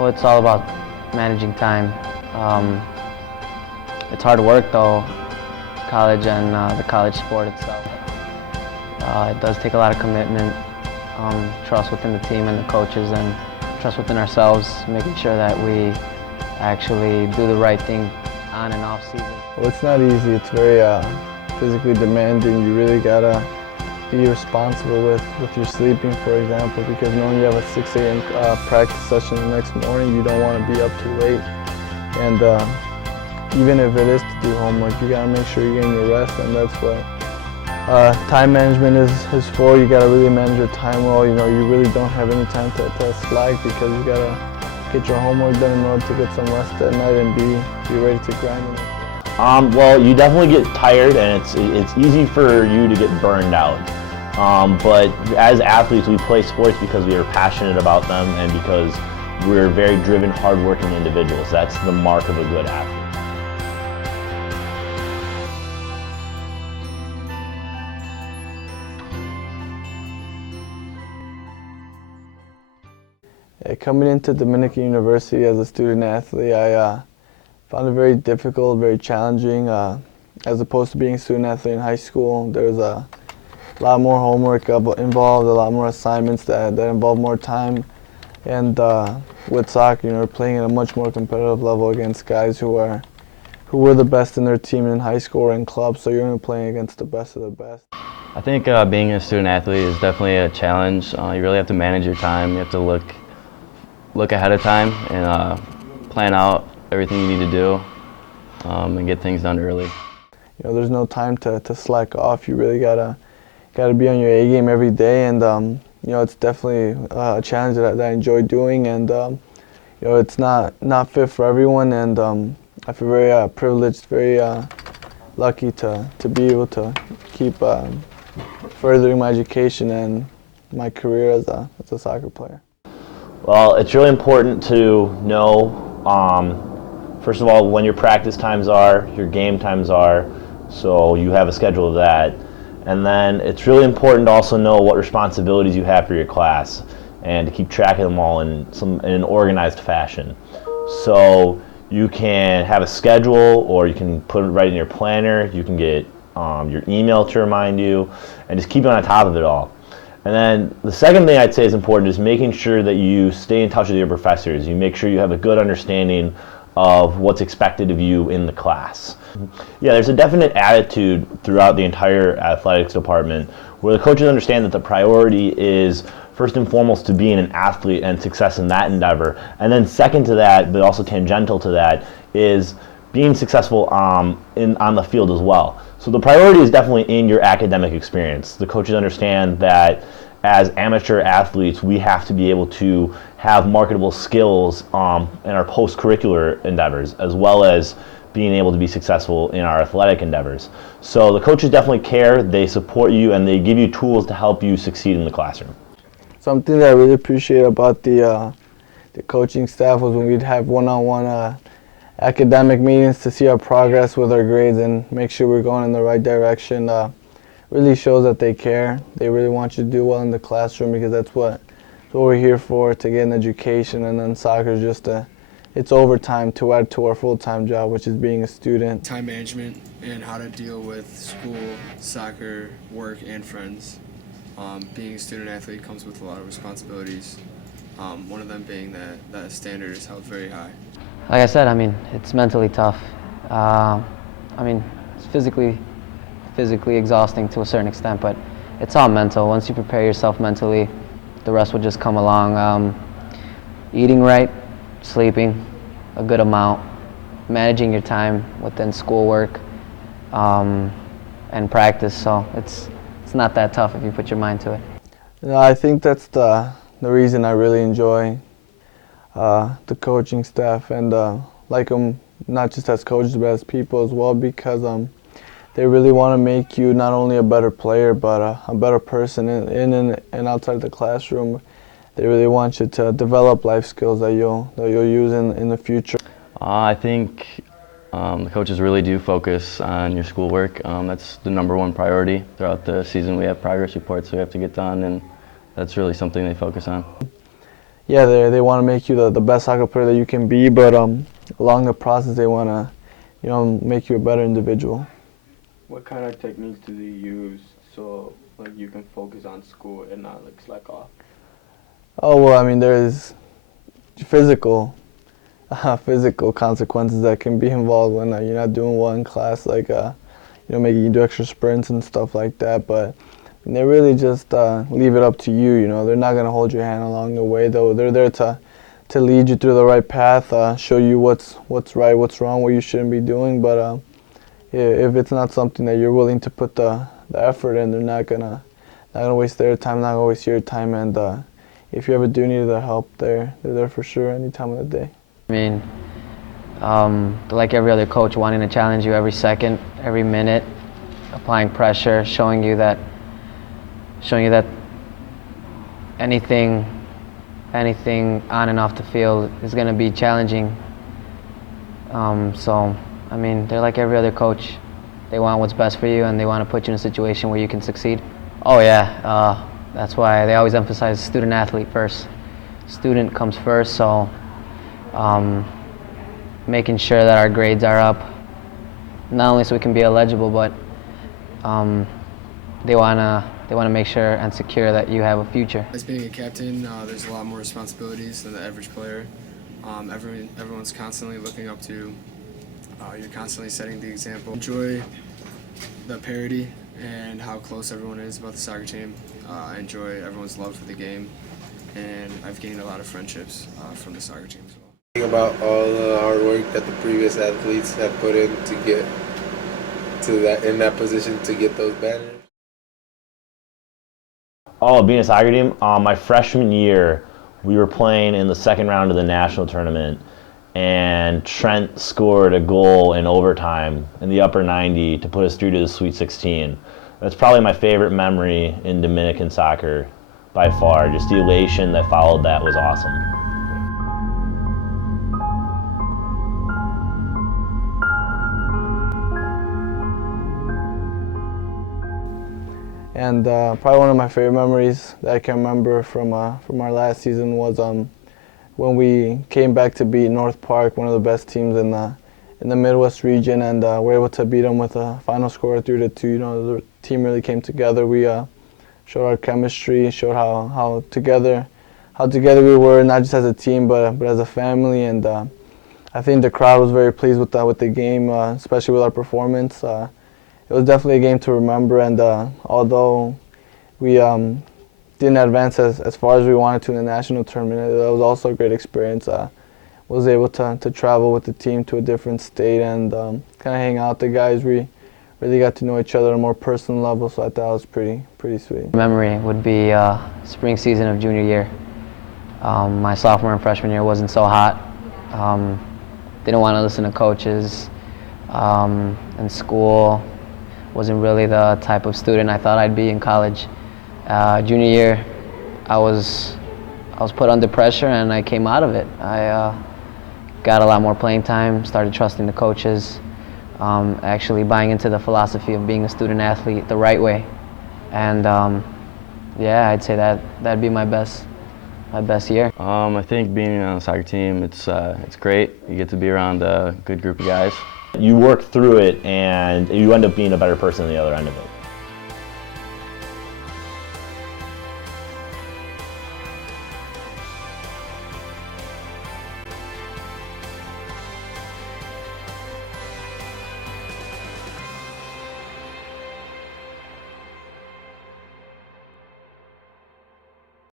Well, it's all about managing time. It's hard work though, college and the college sport itself. It does take a lot of commitment, trust within the team and the coaches, and trust within ourselves, making sure that we actually do the right thing on and off season. Well, it's not easy. It's very physically demanding. You really gotta be responsible with your sleeping, for example, because knowing you have a 6 a.m. Practice session the next morning, you don't want to be up too late. And even if it is to do homework, you gotta make sure you're getting your rest, and that's what time management is for. You gotta really manage your time well. You know, you really don't have any time to slack, because you gotta get your homework done in order to get some rest at night and be ready to grind. Well, you definitely get tired, and it's easy for you to get burned out. But as athletes, we play sports because we are passionate about them and because we're very driven, hardworking individuals. That's the mark of a good athlete. Coming into Dominican University as a student athlete, I found it very difficult, very challenging. As opposed to being a student athlete in high school, there's a lot more homework involved, a lot more assignments that involve more time. And with soccer, you know, we're playing at a much more competitive level against guys who were the best in their team in high school or in clubs, so you're only playing against the best of the best. I think being a student athlete is definitely a challenge. You really have to manage your time. You have to look ahead of time and plan out everything you need to do and get things done early. You know, there's no time to slack off. You really gotta be on your A game every day, and you know, it's definitely a challenge that I enjoy doing, and you know, it's not fit for everyone, and I feel very privileged, very lucky to be able to keep furthering my education and my career as a soccer player. Well, it's really important to know, first of all, when your practice times are, your game times are, so you have a schedule of that. And then it's really important to also know what responsibilities you have for your class and to keep track of them all in an organized fashion. So you can have a schedule, or you can put it right in your planner. You can get your email to remind you, and just keep on top of it all. And then the second thing I'd say is important is making sure that you stay in touch with your professors. You make sure you have a good understanding of what's expected of you in the class. Yeah, there's a definite attitude throughout the entire athletics department where the coaches understand that the priority is first and foremost to being an athlete and success in that endeavor. And then second to that, but also tangential to that, is being successful on the field as well. So the priority is definitely in your academic experience. The coaches understand that as amateur athletes, we have to be able to have marketable skills in our post-curricular endeavors, as well as being able to be successful in our athletic endeavors. So the coaches definitely care, they support you, and they give you tools to help you succeed in the classroom. Something that I really appreciate about the coaching staff was when we'd have one-on-one academic meetings to see our progress with our grades and make sure we're going in the right direction. Really shows that they care. They really want you to do well in the classroom, because that's what we're here for, to get an education. And then soccer is just it's overtime to add to our full-time job, which is being a student. Time management and how to deal with school, soccer, work, and friends. Being a student athlete comes with a lot of responsibilities. One of them being that standard is held very high. Like I said, I mean, it's mentally tough. I mean, it's physically exhausting to a certain extent, but it's all mental. Once you prepare yourself mentally, the rest will just come along. Eating right, sleeping a good amount, managing your time within schoolwork and practice. So it's not that tough if you put your mind to it. You know, I think that's the reason I really enjoy the coaching staff, and like them not just as coaches but as people as well, because they really want to make you not only a better player but a better person in and outside the classroom. They really want you to develop life skills that you'll use in the future. I think the coaches really do focus on your schoolwork. That's the #1 priority throughout the season. We have progress reports we have to get done, and that's really something they focus on. yeah, they want to make you the best soccer player that you can be, but along the process they want to, make you a better individual. What kind of techniques do they use so like you can focus on school and not like slack off? Oh well, I mean there's physical physical consequences that can be involved when you're not doing well in class, like making you do extra sprints and stuff like that. But they really just leave it up to you. They're not gonna hold your hand along the way, though. They're there to lead you through the right path, show you what's right, what's wrong, what you shouldn't be doing. But if it's not something that you're willing to put the effort in, they're not gonna waste their time, not gonna waste your time. And if you ever do need their help, they're there for sure any time of the day. I mean, like every other coach, wanting to challenge you every second, every minute, applying pressure, showing you that anything on and off the field is going to be challenging. So, I mean, they're like every other coach. They want what's best for you, and they want to put you in a situation where you can succeed. Oh yeah, that's why they always emphasize student athlete first. Student comes first, so making sure that our grades are up, not only so we can be eligible, but they wanna make sure and secure that you have a future. As being a captain, there's a lot more responsibilities than the average player. Everyone's constantly looking up to you. You're constantly setting the example. Enjoy the parity and how close everyone is about the soccer team. I enjoy everyone's love for the game, and I've gained a lot of friendships from the soccer team as well. About all the hard work that the previous athletes have put in to get in that position to get those banners. Oh, being a soccer team, my freshman year, we were playing in the second round of the national tournament, and Trent scored a goal in overtime in the upper 90 to put us through to the Sweet 16. That's probably my favorite memory in Dominican soccer by far. Just the elation that followed that was awesome. And probably one of my favorite memories that I can remember from our last season was when we came back to beat North Park, one of the best teams in the Midwest region, and we're able to beat them with a final score of 3-2. The team really came together. We showed our chemistry, showed how together we were, not just as a team but as a family. And I think the crowd was very pleased with the game, especially with our performance. It was definitely a game to remember, and although we didn't advance as far as we wanted to in the national tournament, it was also a great experience. Was able to travel with the team to a different state and kind of hang out with the guys. We really got to know each other on a more personal level, so I thought it was pretty sweet. Memory would be spring season of junior year. My sophomore and freshman year wasn't so hot. Didn't want to listen to coaches. In school, wasn't really the type of student I thought I'd be in college. Junior year, I was put under pressure, and I came out of it. I got a lot more playing time, started trusting the coaches, actually buying into the philosophy of being a student athlete the right way. And yeah, I'd say that'd be my best year. I think being on a soccer team, it's great. You get to be around a good group of guys. You work through it, and you end up being a better person on the other end of it.